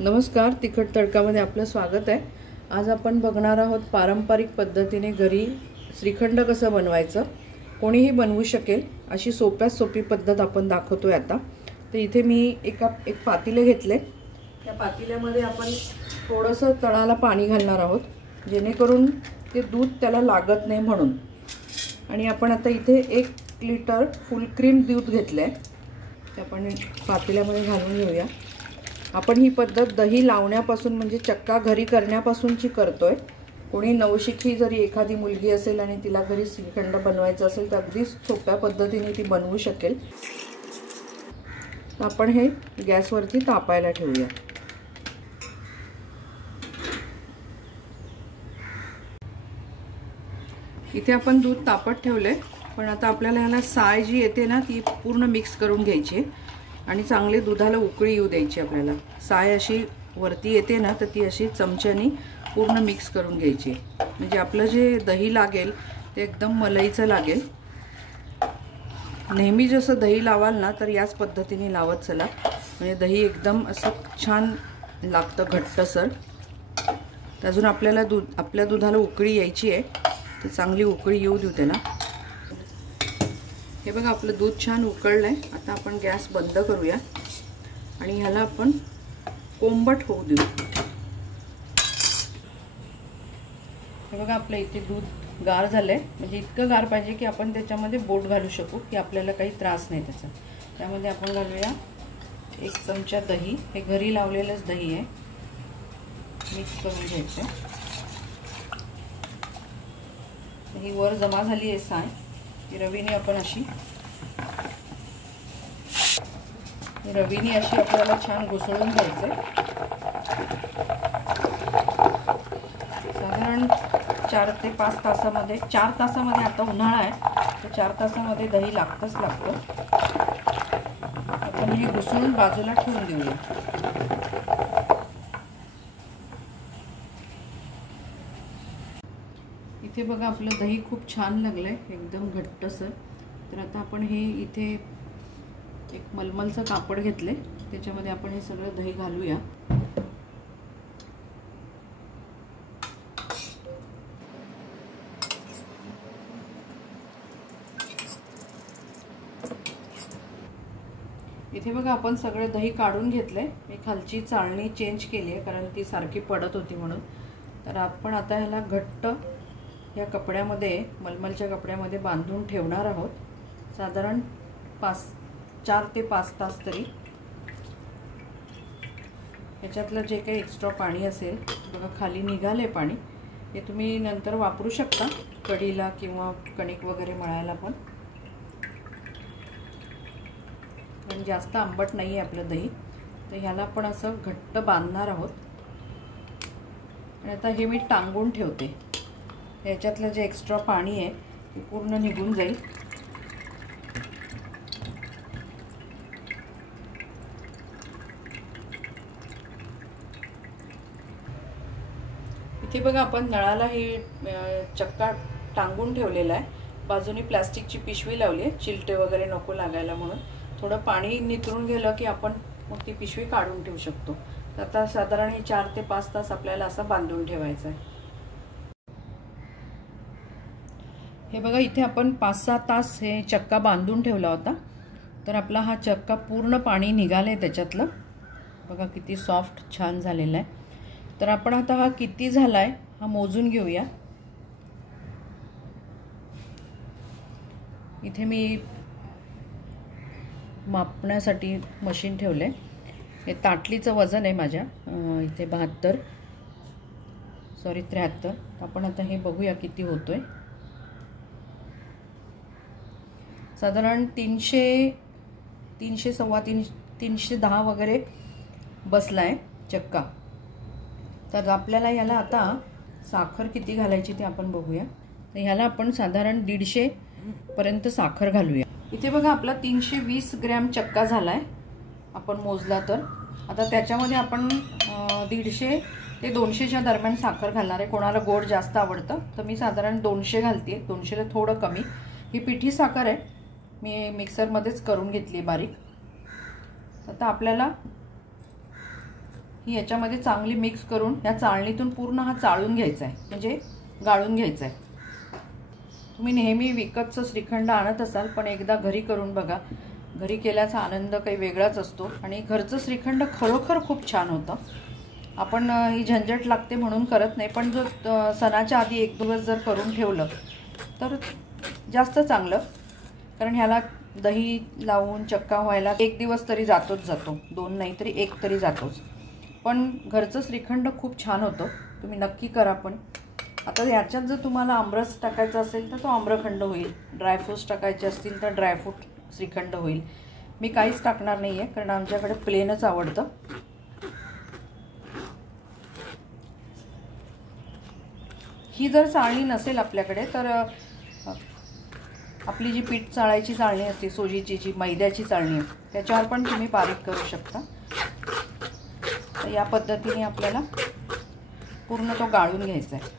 नमस्कार, तिखट तडकामध्ये आपलं स्वागत आहे। आज आपण बघणार आहोत पारंपरिक पद्धतीने घरी श्रीखंड कसं बनवायचं। कोणीही बनवू शकेल अशी सोप्यात सोपी पद्धत आपण दाखवतोय आता। तर इथे मी एक पातेले घेतले। त्या पातेल्यामध्ये आपण थोडंसं तळाला पाणी घालणार आहोत जेणेकरून ते दूध त्याला लागत नाही म्हणून। आणि आपण आता इथे 1 लिटर फुल क्रीम दूध घेतले, ते आपण पातेल्यामध्ये घालून घेऊया। आपण ही पद्धत दही लावण्यापासून म्हणजे चक्का घरी करण्यापासूनची करतोय। कोणी नवशिकी जरी एखादी मुलगी असेल आणि तिला घरी श्रीखंड बनवायचं असेल तर अगदी सोप्या पद्धतीने ती बनवू शकेल। आपण हे गॅसवरती तापायला ठेवूया। इथे आपण दूध तापत ठेवले, पण आता आपल्याला याला साय जी येते ना ती पूर्ण मिक्स करून घ्यायची आणि चांगले दुधाला उकळी येऊ द्यायची। आपल्याला साय अशी वरती येते ना तर ती अशी चमच्यानी पूर्ण मिक्स करून घ्यायची, म्हणजे आपलं जे दही लागेल ते एकदम मलईचं लागेल। नेहमी जसं दही लावाल ना तर याच पद्धतीने लावत चला, म्हणजे दही एकदम असं छान लागतं घट्टसर। अजून आपल्याला आपल्या दुधाला उकळी यायची आहे, तर चांगली उकळी येऊ देऊ त्याला। हे बघा आपलं दूध छान उकळलंय। आता आपण गॅस बंद करूया आणि ह्याला आपण कोंबट होऊ देऊ। हे बघा आपलं इथे दूध गार झालंय, म्हणजे इतकं गार पाहिजे की आपण त्याच्यामध्ये बोट घालू शकू की आपल्याला काही त्रास नाही त्याचा। त्यामध्ये आपण घालूया 1 चमचा दही। हे घरी लावलेलंच दही आहे, मिक्स करून घ्यायचं। ही वर जमा झाली आहे साय, रवीने आपण अशी आपल्याला छान घुसळून घ्यायचं। साधारण 4 ते 5 तासामध्ये 4 तासामध्ये, आता उन्हाळा आहे तर 4 तासामध्ये दही लागतंच लागतं। आपण हे घुसळून बाजूला ठेवून देऊया। इथे बघा आपलं दही खूप छान लागलंय, एकदम घट्टसर। तर आता आपण हे इथे एक मलमलचं कापड घेतले, त्याच्यामध्ये आपण हे सगळं दही घालूया। इथे बघा आपण सगळे दही काढून घेतले। मी खालची चाळणी चेंज केली आहे कारण ती सारखी पडत होती म्हणून। तर आपण आता ह्याला घट्ट या कपड्यामध्ये, मलमलच्या कपड्यामध्ये बांधून ठेवणार आहोत साधारण 4 ते 5 तास तरी। ह्याच्यातलं जे काही एक्स्ट्रा पाणी असेल बघा खाली निघाले पाणी, हे तुम्ही नंतर वापरू शकता कढीला किंवा कणिक वगैरे मळायला पण जास्त आंबट नाही आहे आपलं दही। तर ह्याला आपण असं घट्ट बांधणार आहोत आणि आता हे मी टांगून ठेवते। याच्यातलं जे एक्स्ट्रा पाणी आहे ते पूर्ण निघून जाईल। इथे बघा आपण नळाला हे चक्का टांगून ठेवलेला आहे, बाजूनी प्लास्टिकची पिशवी लावली आहे चिलटे वगैरे नको लागायला म्हणून। थोडं पाणी नितरून गेलं की आपण मग ती पिशवी काढून ठेवू शकतो। तर आता साधारण हे 4 ते 5 तास आपल्याला असं बांधून ठेवायचं आहे। हे बघा इथे आपण 5-6 तास हे चक्का बांधून ठेवला होता, तर आपला हा चक्का पूर्ण पाणी निघाले त्याच्यातलं। बघा किती सॉफ्ट छान झालेला आहे। तर आपण आता हा किती झालाय हा मोजून घेऊया। इथे मी मापण्यासाठी मशीन ठेवले। हे ताटलीचं वजन आहे माझ्या, इथे 73। आपण आता हे बघूया किती होतोय। साधारण 300 सव्वा 310 वगैरे बसलाय चक्का। तर आपल्याला याला आता साखर किती घालायची ते आपण बघूया। तर ह्याला आपण साधारण 150 पर्यंत साखर घालूया। इथे बघा आपला 320 ग्रॅम चक्का झालाय आपण मोजला तर। आता त्याच्यामध्ये आपण 150 ते 200च्या दरम्यान साखर घालणार आहे। कोणाला गोड जास्त आवडतं तर मी साधारण 200 घालते, 200ला थोडं कमी। ही पिठी साखर आहे, मी मिक्सरमध्येच करून घेतली बारीक। आता आपल्याला ही याच्यामध्ये चांगली मिक्स करून या चाळणीतून पूर्ण हा चाळून घ्यायचा आहे, म्हणजे गाळून घ्यायचा आहे. तुम्ही नेहमी विकतचं श्रीखंड आणत असाल, पण एकदा घरी करून बघा. घरी केल्याचा आनंद काही वेगळाच असतो आणि घरचं श्रीखंड खरोखर खूप छान होतं. आपण ही झंझट लागते म्हणून करत नाही, पण जर सणाच्या आधी एक दिवस जर करून ठेवलं तर जास्त चांगलं. कारण ह्याला दही लावून चक्का व्हायला एक दिवस तरी जातोच जातो, 2 नाही तरी 1 तरी जातोच. पण घरचं श्रीखंड खूप छान होतं. तुम्ही नक्की करा. पण आता ह्याच्यात जर तुम्हाला आमरस टाकायचा असेल तर तो आम्रखंड होईल, ड्रायफ्रूट्स टाकायचे असतील तर ड्रायफ्रूट श्रीखंड होईल. मी काहीच टाकणार नाही आहे, कारण आमच्याकडे प्लेनच आवडतं. ही जर चाळणी नसेल आपल्याकडे तर आपली जी पीठ चाळायची चाळणी असते, सोजीची जी मैद्याची चाळणी आहे, त्याच्यावर पण तुम्ही बारीक करू शकता. तर या पद्धतीने आपल्याला पूर्ण तो गाळून घ्यायचा आहे.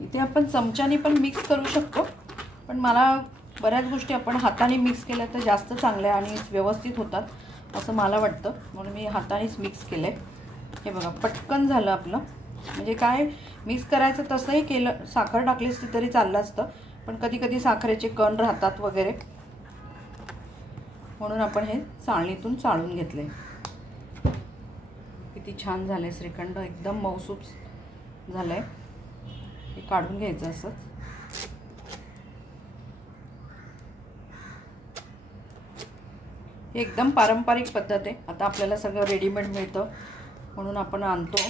इथे आपण चमच्याने पण मिक्स करू शकतो, पण मला बऱ्याच गोष्टी आपण हाताने मिक्स केल्या तर जास्त चांगल्या आणि व्यवस्थित होतात असं मला वाटतं, म्हणून मी हातानेच मिक्स केलं आहे. हे बघा, पटकन झालं आपलं. म्हणजे काय मिक्स करायचं तसंही केलं, साखर टाकली असती तरी चाललं असतं, पण कधी कधी साखरेचे कण राहतात वगैरे, म्हणून आपण हे चाळणीतून चाळून घेतले. किती छान झाले श्रीखंड, एकदम मऊसूत झालं आहे. हे काढून घ्यायचं असं. ही एकदम पारंपरिक पद्धत आहे. आता आपल्याला सगळं रेडीमेड मिळतं म्हणून आपण आणतो.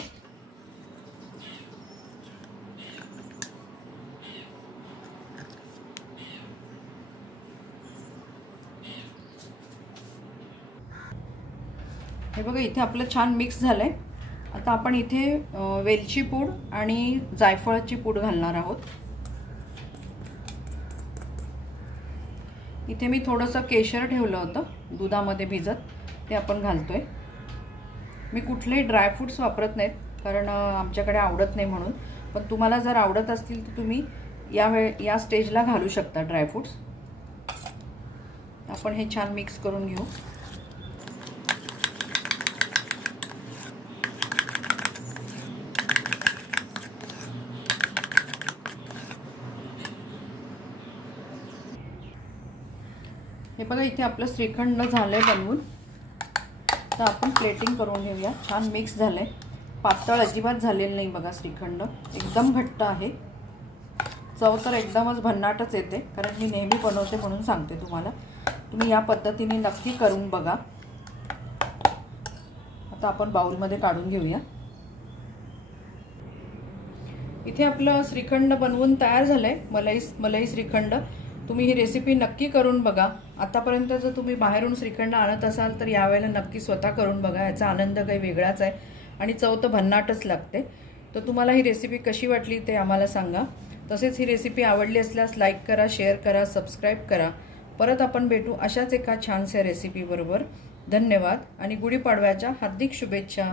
हे बघा, इथे आपलं छान मिक्स झालंय. आता आपण इथे वेलची पूड आणि जायफळाची पूड घालणार आहोत. इथे मी थोडंसं केशर ठेवलं होतं दुधामध्ये भिजत, ते आपण घालतोय. मी कुठलेही ड्रायफ्रूट्स वापरत नाहीत, कारण आमच्याकडे आवडत नाही म्हणून. पण तुम्हाला जर आवडत असतील तर तुम्ही या स्टेजला घालू शकता ड्रायफ्रूट्स. आपण हे छान मिक्स करून घेऊ. हे बघा, इथे आपलं श्रीखंड झालंय बनवून. तर आपण प्लेटिंग करून घेऊया. छान मिक्स झालंय, पातळ अजिबात झालेलं नाही बघा. श्रीखंड एकदम घट्ट आहे. चव तर एकदमच भन्नाटच येते, कारण मी नेहमी बनवते म्हणून सांगते तुम्हाला. तुम्ही या पद्धतीने नक्की करून बघा. आता आपण बाउलमध्ये काढून घेऊया. इथे आपलं श्रीखंड बनवून तयार झालंय, मलाई श्रीखंड. तुम्ही ही रेसिपी नक्की करून बघा. आतापर्यंत जर तुम्ही बाहेरून श्रीखंड आणत असाल तर यावेळेला नक्की स्वतः करून बघा. याचा आनंद काही वेगळाच आहे आणि चव तर भन्नाटच लागते. तर तुम्हाला ही रेसिपी कशी वाटली ते आम्हाला सांगा. तसेच ही रेसिपी आवडली असल्यास लाईक करा, शेअर करा, सबस्क्राईब करा. परत आपण भेटू अशाच एका छानशा रेसिपी बरोबर. धन्यवाद आणि गुढीपाडव्याच्या हार्दिक शुभेच्छा.